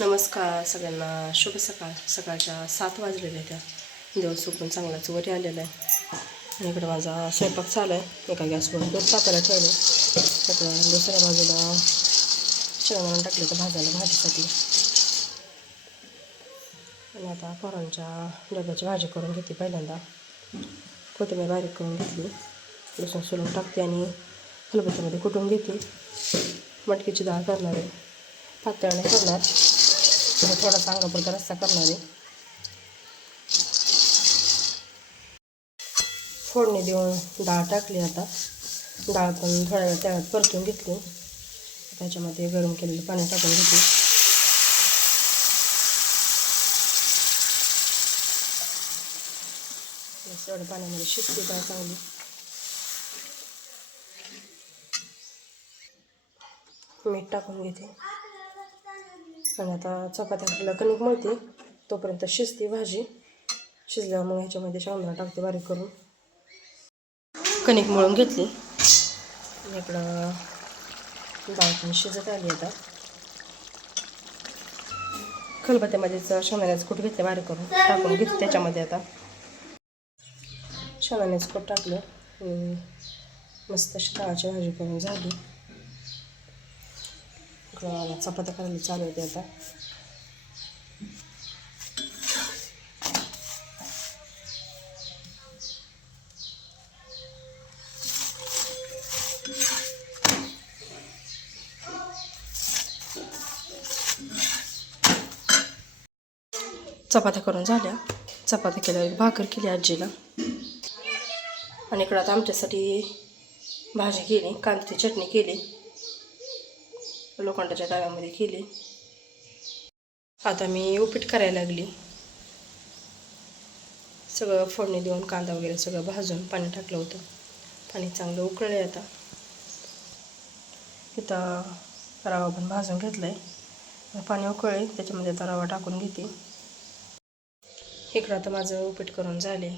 नमस्कार सगळ्यांना, शुभ सकाळ. सकाळच्या 7 वाजलेल्या त्या दिवस उठून चांगलाच वरी आलेला आहे. आणि इकडं माझा स्वयंपाक चालू आहे. एका गॅसवर दूध तापायला ठेवलं. इकडं दुसऱ्या बाजूला शेंगदाणे टाकले तर भाजायला भाजीसाठी. आणि आता पोरांच्या डब्याची भाजी करून घेते. पहिल्यांदा कोथिंबीर बारीक करून घेतली, लसूण सोलून टाकते आणि खलबत्त्यामध्ये कुटून घेते. मटकीची डाळ करणार आहे, पातळ नाही करणार, थोडासा अंगापुरता रस्सा करणार आहे. फोडणी देऊन डाळ टाकली. आता डाळ पण थोड्या वेळ त्यात परतून घेतली. त्याच्यामध्ये गरम केलेलं पाणी टाकून घेतली. एवढं पाण्यामध्ये शिजते डाळ चांगली. मीठ टाकून घेते आणि आता चपात्याला कणिक मळते. तोपर्यंत शिजते भाजी. शिजल्यावर मग ह्याच्यामध्ये शेंगदाणा टाकते बारीक करून. कणिक मळून घेतली. इकडं डाळ पण शिजत आली. आता खलबत्त्यामध्येच शेंगदाण्याचं कूट घेतलं बारीक करून, टाकून घेते त्याच्यामध्ये. आता शेंगदाण्याचं कूट टाकलं. मस्त अशी डाळाची भाजी करून झाली. चपात्या करायला चालू होते. आता चपात्या करून झाल्या. चपात्या केल्यावर भाकर केली आजीला. आणि इकडं आता आमच्यासाठी भाजी केली, कांद्याची चटणी केली, लोखंडाच्या तव्यामध्ये केली. आता मी उपीट करायला लागली. सगळं फोडणी देऊन कांदा वगैरे सगळं भाजून पाणी टाकलं होतं. पाणी चांगलं उकळले. आता इथं रवा पण भाजून घेतलं आहे. पाणी उकळले, त्याच्यामध्ये आता रवा टाकून घेते. इकडं आता माझं उपीट करून झाले.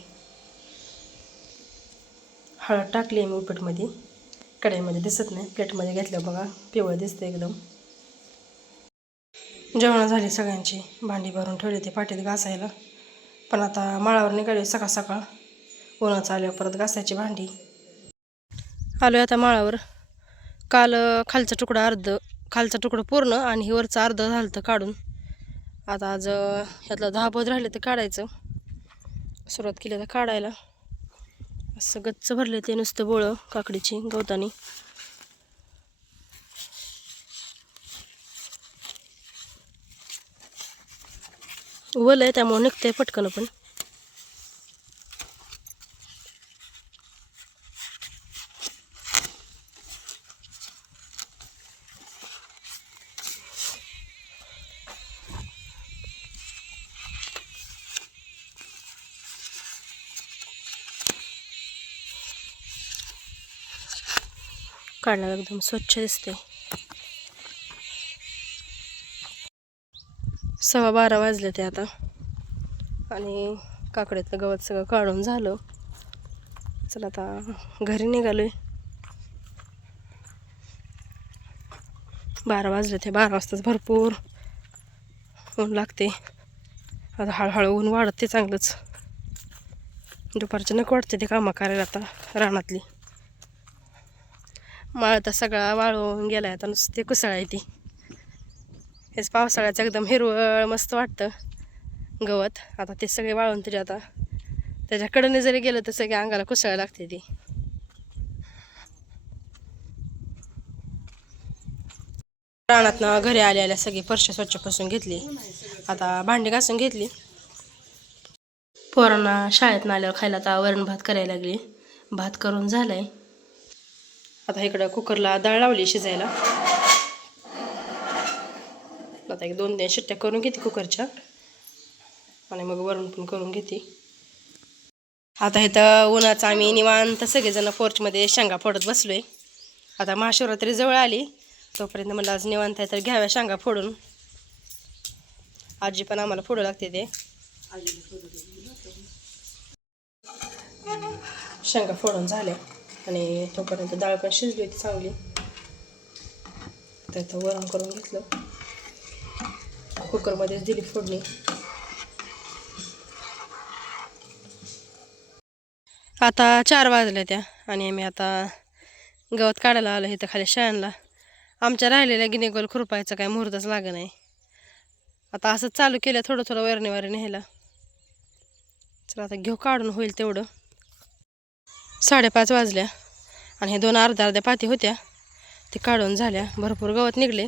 हळद टाकली मी उपीटमध्ये. कढईमध्ये दिसत नाही, प्लेटमध्ये घेतलं बघा, पिवळं दिसतं एकदम. जेवण झाली सगळ्यांची. भांडी भरून ठेवली ते पाटीत घासायला. पण आता माळावर निघाली सकाळ सकाळ. उन्हाचं आल्यावर परत घासायची भांडी. आलो आता माळावर. काल खालचा तुकडा पूर्ण आणि वरचं अर्ध झालं तर काढून. आता आज ह्यातलं 10 बोध राहिले तर काढायचं. सुरुवात केली तर काढायला. असं गच्च भरले ते नुसतं बोळं काकडीची गवतानी. वल आहे त्यामुळे निघतंय पटकन. पण काढल्यावर एकदम स्वच्छ दिसते. 12:15 वाजले ते आता. आणि काकडीतलं गवत सगळं काढून झालं. चला आता घरी निघालोय. 12 वाजले ते. 12 वाजताच भरपूर ऊन लागते. आता हळूहळू ऊन वाढते चांगलंच. दुपारचं नको वाटते ते कामं करायला. आता रानातली माळ तर सगळा वाळून गेलाय. आता नुसते कुसळ आहे ती. हेच पावसाळ्याचं एकदम हिरवळ मस्त वाटतं गवत. आता ते सगळे वाळून तुझ्या आता त्याच्याकडे जरी गेलं तर सगळे अंगाला कुसळ लागते ती. रानातनं घरी आल्या सगळी फरशी स्वच्छ पुसून घेतली. आता भांडी घासून घेतली. पोरांना शाळेतनं आल्यावर खायला आता वरण भात करायला लागली. भात करून झालाय. आता इकडं कुकरला डाळ लावली शिजायला. आता 1-2 शिट्ट्या करून घेते कुकरच्या आणि मग वरण पण करून घेते. आता इथं उन्हाचं आम्ही निवांत सगळेजण पोर्चमध्ये शेंगा फोडत बसलोय. आता महाशिवरात्री जवळ आली, तोपर्यंत मला आज निवांत आहे तर घ्याव्या शेंगा फोडून. आजी पण आम्हाला फोडू लागते ते. शेंगा फोडून झाल्या आणि तोपर्यंत डाळ पण शिजली होती चांगली. तर वरण करून घेतलं. कुकरमध्येच दिली फोडणी. आता 4 वाजल्या त्या आणि मी आता गवत काढायला आलो इथं खाली शाळांना. आमच्या राहिलेल्या गिनीगोल खुरपायचं काय मुहूर्तच लागत नाही. आता असं चालू केलं थोडं थोडं वरणे न्यायला. चला आता घेऊ काढून होईल तेवढं. 5:30 वाजल्या आणि हे 2 अर्ध्या पाती होत्या ते काढून झाल्या. भरपूर गवत निघले.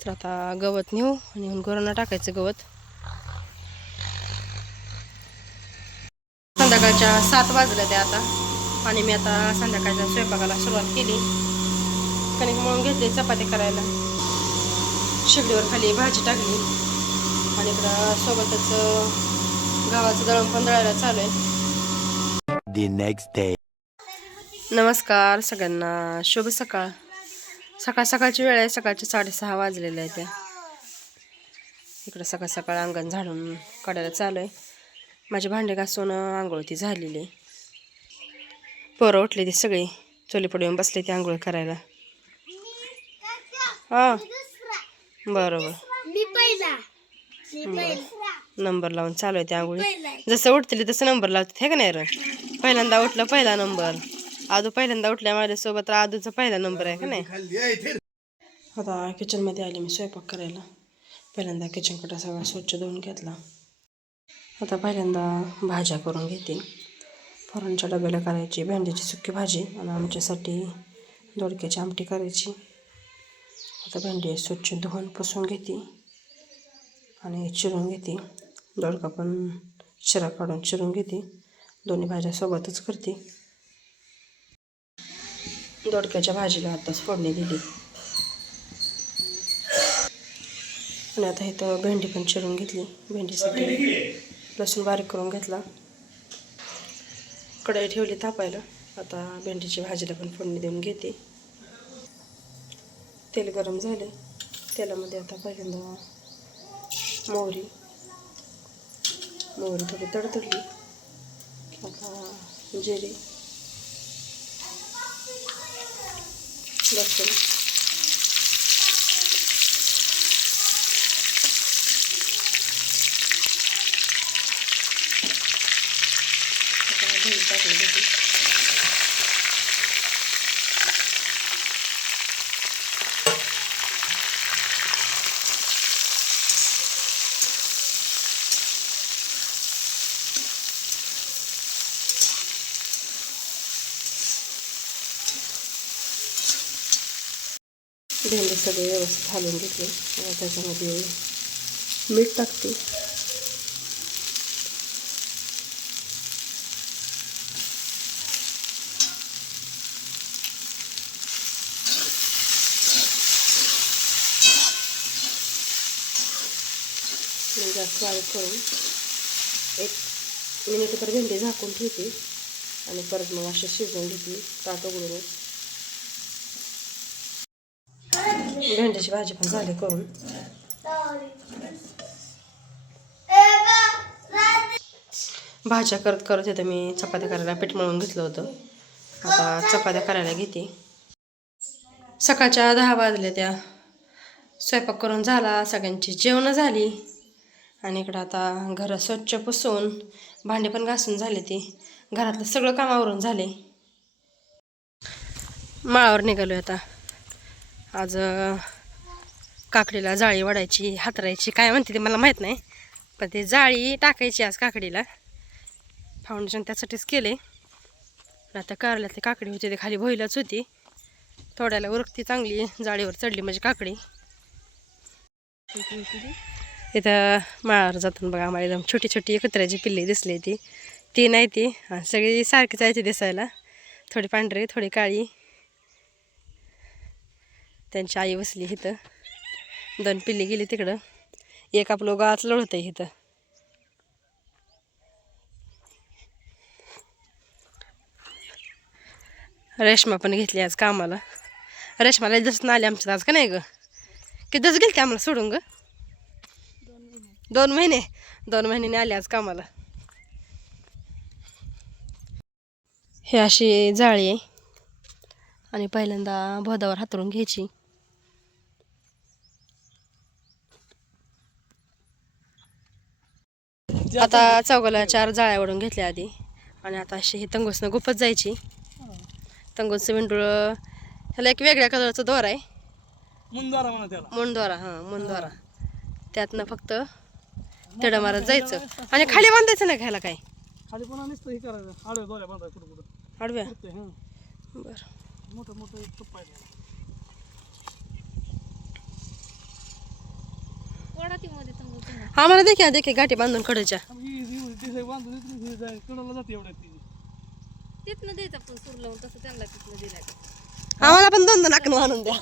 तर आता गवत नेऊ आणि गुरांना टाकायचं गवत. संध्याकाळच्या 7 वाजल्या त्या आता आणि मी आता संध्याकाळच्या स्वयंपाकाला सुरुवात केली. कणिक मळून घेतली चपाती करायला. शेगडीवर खाली भाजी टाकली आणि इकडं सोबतच गव्हाचं दळण पण दळायला चालू आहे. नमस्कार सगळ्यांना, शुभ सकाळ. सकाळची वेळ आहे. सकाळचे 6:30 वाजलेले आहे. त्या इकडं सकाळ अंगण झाडून काढायला चालू आहे. माझे भांडे घासून आंघोळ ती झालेली. पोरं उठले ती सगळी चोलीपुढे येऊन बसले ती आंघोळ करायला. हां बरोबर. नंबर लावून चालू आहे त्या आंघोळी. जसं उठतील तसं नंबर लावतात हे का नाही र. पहिल्यांदा उठलं पहिला नंबर. आदू पहिल्यांदा उठल्या माझ्यासोबत. आदूचा पहिला नंबर आहे का नाही. आता किचनमध्ये आले मी स्वयंपाक करायला. पहिल्यांदा किचन कटा सगळा स्वच्छ धुवून घेतला. आता पहिल्यांदा भाज्या करून घेते. पोरांच्या डब्याला करायची भेंडीची सुकी भाजी आणि आमच्यासाठी दोडक्याची आमटी करायची. आता भेंडी स्वच्छ धुवून पुसून घेते आणि चिरून घेते. दोडका पण शिरा काढून चिरून घेते. दोन्ही भाज्या सोबतच करते. दोडक्याच्या भाजीला आताच फोडणी दिली आणि आता इथं भेंडी पण चिरून घेतली. भेंडीसाठी लसूण बारीक करून घेतला. कढई ठेवली तापायला. आता भेंडीची भाजीला पण फोडणी देऊन घेते. तेल गरम झाले. तेलामध्ये आता पहिल्यांदा मोहरी थोडी तडतडली. आता जिरे, लसूण, आता भेंडी टाकून घेते. भेंडी सगळे व्यवस्थित घालून घेतले. त्याच्यामध्ये मीठ टाकते. जास्त बारीक करून 1 मिनिटभर भेंडी झाकून ठेवते आणि परत मग असे शिजवून घेते ताट उघडून. भेंडीची भाजी पण झाली करून. भाज्या करत येतं मी चपात्या करायला पीठ मळून घेतलं होतं. आता चपात्या करायला घेते. सकाळच्या 10 वाजल्या त्या. स्वयंपाक करून झाला. सगळ्यांची जेवणं झाली आणि इकडं आता घर स्वच्छ पुसून भांडे पण घासून झाले. ते घरातलं सगळं कामावरून झाले. माळावर निघालो आता. आज काकडीला जाळी वाढायची, हातरायची काय म्हणते ते मला माहीत नाही. पण ते जाळी टाकायची आज काकडीला. फाउंडेशन त्यासाठीच केले. आता कारल्यातली काकडी होती ते खाली भोईलाच होती. थोड्याला उरकती चांगली जाळीवर चढली म्हणजे काकडी. इथं माळावर जातून बघा आम्हाला एकदम छोटी छोटी एकत्र्याची पिल्ली दिसली. ती नाही ती सगळी सारखीच आहे ती दिसायला. थोडी पांढरी थोडी काळी. त्यांची आई बसली इथं. 2 पिल्ली गेली तिकडं. एक आपलं गावाच लोळत आहे इथं. रेश्मा पण घेतली आज कामाला. रेश्माला दिसून आली आमच्यात आज का नाही ग. किती दिवस गेली आम्हाला सोडून ग. 2 महिने. 2 महिन्याने आले आज कामाला. हे अशी जाळी आहे आणि पहिल्यांदा भोदावर हातरून घ्यायची. आता चौघाला 4 जाळ्या ओढून घेतल्या आधी आणि आता अशी ही तंगूसनं गुपत जायची. तंगूसचं विंडूळ ह्याला एक वेगळ्या कलरचा दोरा आहे, मुंदवारा म्हणा त्याला. मुंडदोरा. मुंडदोरा. त्यातनं फक्त तडं मारत जायचं आणि खाली बांधायचं नाही घ्यायला काय खाली पण नुसतं हे करायचं, आडव्या दोऱ्या बांधायचं कुठं कुठं आडव्या. ते. बरं मोठं मोठं एक टप्पा आहे. आम्हाला देखील गाठी बांधून कडच्या बांधून कडला जाते एवढ्या तिथनं द्यायचा पण सूर लावून तसं त्यांना तिथनं दिला. आम्हाला पण 2 नाकणं आणून द्या.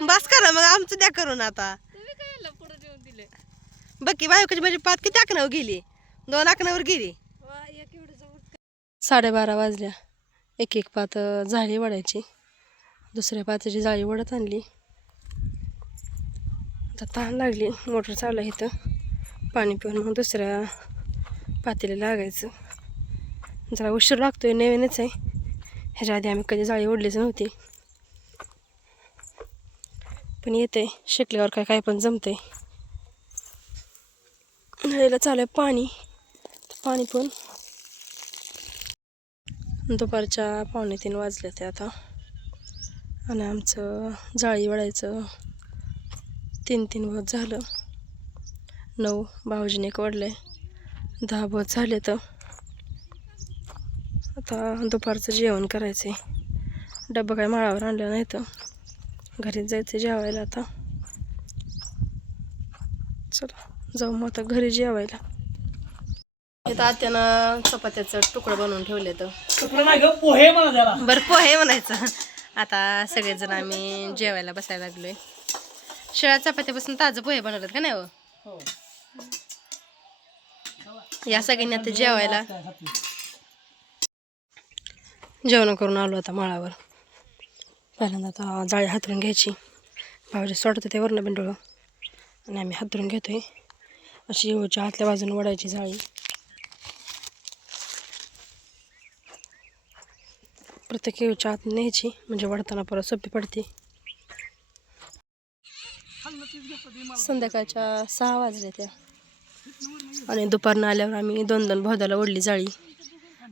बस करा मग आमचं द्या करून. आता तुम्ही काय पुढे देऊन दिले बघी बायकोची माझी पात किती आकणावर गेली, 2 आकणावर गेली. 12:30 वाजल्या. एक पात जाळी वडायची, दुसऱ्या पाताची जाळी वडत आणली. आता तहान लागली, मोटर चालू आहे इथं. पाणी पिऊन मग दुसऱ्या पातेला लागायचं. जरा उशीर लागतोय, नवीनच आहे. ह्याच्या आधी आम्ही कधी जाळी ओढलीच नव्हती, पण येते शिकल्यावर काय पण जमते. नळीला चालू आहे पाणी, पाणी पण. दुपारच्या 2:45 वाजले ते आता. आणि आमचं जाळी वडायचं 3 बोध झालं. 9 भाऊजीने एक ओढले, 10 बोध झाले. तर आता दुपारचं जेवण करायचं आहे. डब्बा काय माळावर आणलं नाही, तर घरीच जायचं जेवायला. आता चला जाऊ मग आता घरी जेवायला. इथं आत्यानं चपात्याचं तुकडं बनवून ठेवले. तर तुकडं नाही ग, पोहे म्हणा त्याला. बरं पोहे म्हणायचं. आता सगळेजण आम्ही जेवायला बसायला लागलोय. शिळ्या चपात्यापासून ताजं पोहे बनवतात का नाही? हो. या सगळ्यांनी आता जेवायला. जेवण करून आलो आता माळावर. पहिल्यांदा आता जाळी हातरून घ्यायची. भाऊजी सोडतं ते वरण बिंडोळं आणि आम्ही हातरून घेतोय. अशी येऊच्या आतल्या बाजूने वडायची जाळी. प्रत्येक येऊच्या आत न्यायची, म्हणजे वडताना परत सोपी पडते. संध्याकाळच्या 6 वाजले त्या. आणि दुपारनं आल्यावर आम्ही 2 बोधाला ओढली जाळी.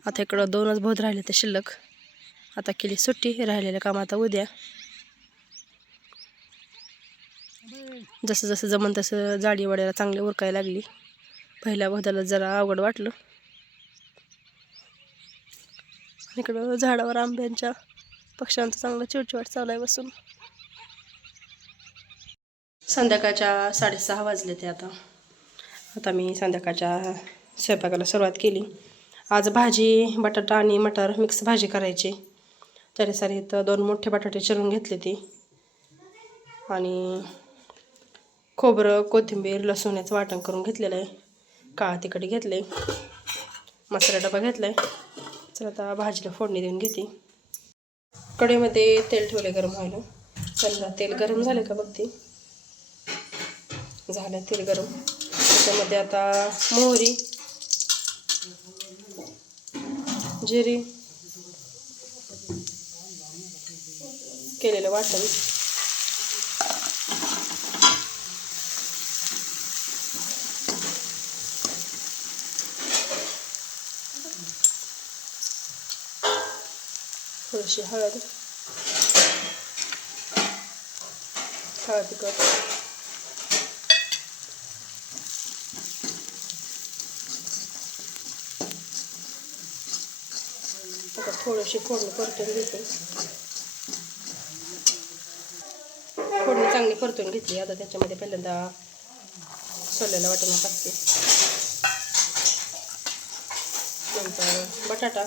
आता इकडं 2च बोध राहिले ते शिल्लक. आता केली सुट्टी, राहिलेलं काम आता उद्या. जसं जसं जमन तसं जाळी वड्याला चांगली उरकायला लागली. पहिल्या बोधाला जरा अवघड वाटलं. इकडं झाडावर आंब्यांच्या पक्ष्यांचं चांगलं चिवचिवाट चालू आहे बसून. संध्याकाळच्या 6:30 वाजले ते आता. आता मी संध्याकाळच्या स्वयंपाकाला सुरुवात केली. आज भाजी बटाटा आणि मटार मिक्स भाजी करायची. त्याच्यासाठी इथं 2 मोठे बटाटे चिरून घेतले ते, आणि खोबरं कोथिंबीर लसूण याचं वाटण करून घेतलेलं आहे. काळा तिखट घेतलं आहे, मसाला डबा घेतला आहे. चला आता भाजीला फोडणी देऊन घेते. कढईमध्ये तेल ठेवले गरम व्हायला. चला तेल गरम झाले का बघते. झालं तेल गरम. त्याच्यामध्ये आता मोहरी, जिरी, केलेलं वाटण, थोडीशी हळद, काळं तिखट, आता थोडीशी फोडणी परतून घेते. फोडणी चांगली परतून घेतली. आता त्याच्यामध्ये पहिल्यांदा सोललेला वाटाणा टाकते, नंतर बटाटा,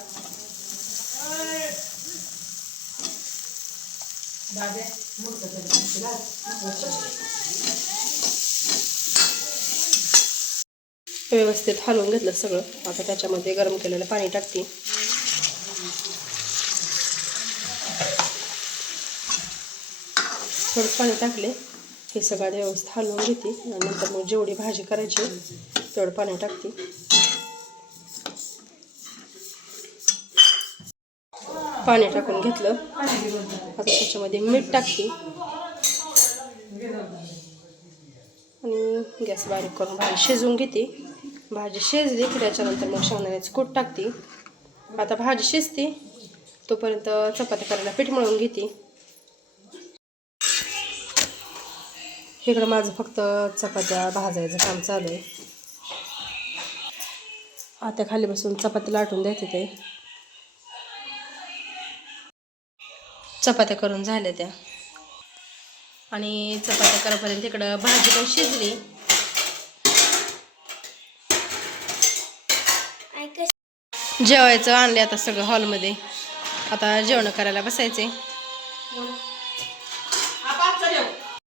व्यवस्थित हलवून घेतलं सगळं. आता त्याच्यामध्ये गरम केलेलं पाणी टाकते. थोडं पाणी टाकले हे सगळं व्यवस्थित हलवून घेते, आणि नंतर मग जेवढी भाजी करायची तेवढं पाणी टाकते. पाणी टाकून घेतलं. आता त्याच्यामध्ये मीठ टाकते आणि गॅस बारीक करून भाजी शिजवून घेते. भाजी शिजली की त्याच्यानंतर मग शेंगदाण्याचं कूट टाकते. आता भाजी शिजते तोपर्यंत चपात्या करायला पीठ मळून घेते. इकडं माझं फक्त चपात्या भाजायचं काम चालू आहे. आता खाली बसून चपात्या लाटून देते ते. चपात्या करून झाल्या त्या आणि चपात्या करापर्यंत इकडं भाजी पण शिजली. जेवायचं आणले आता सगळं हॉलमध्ये. आता जेवण करायला बसायचे.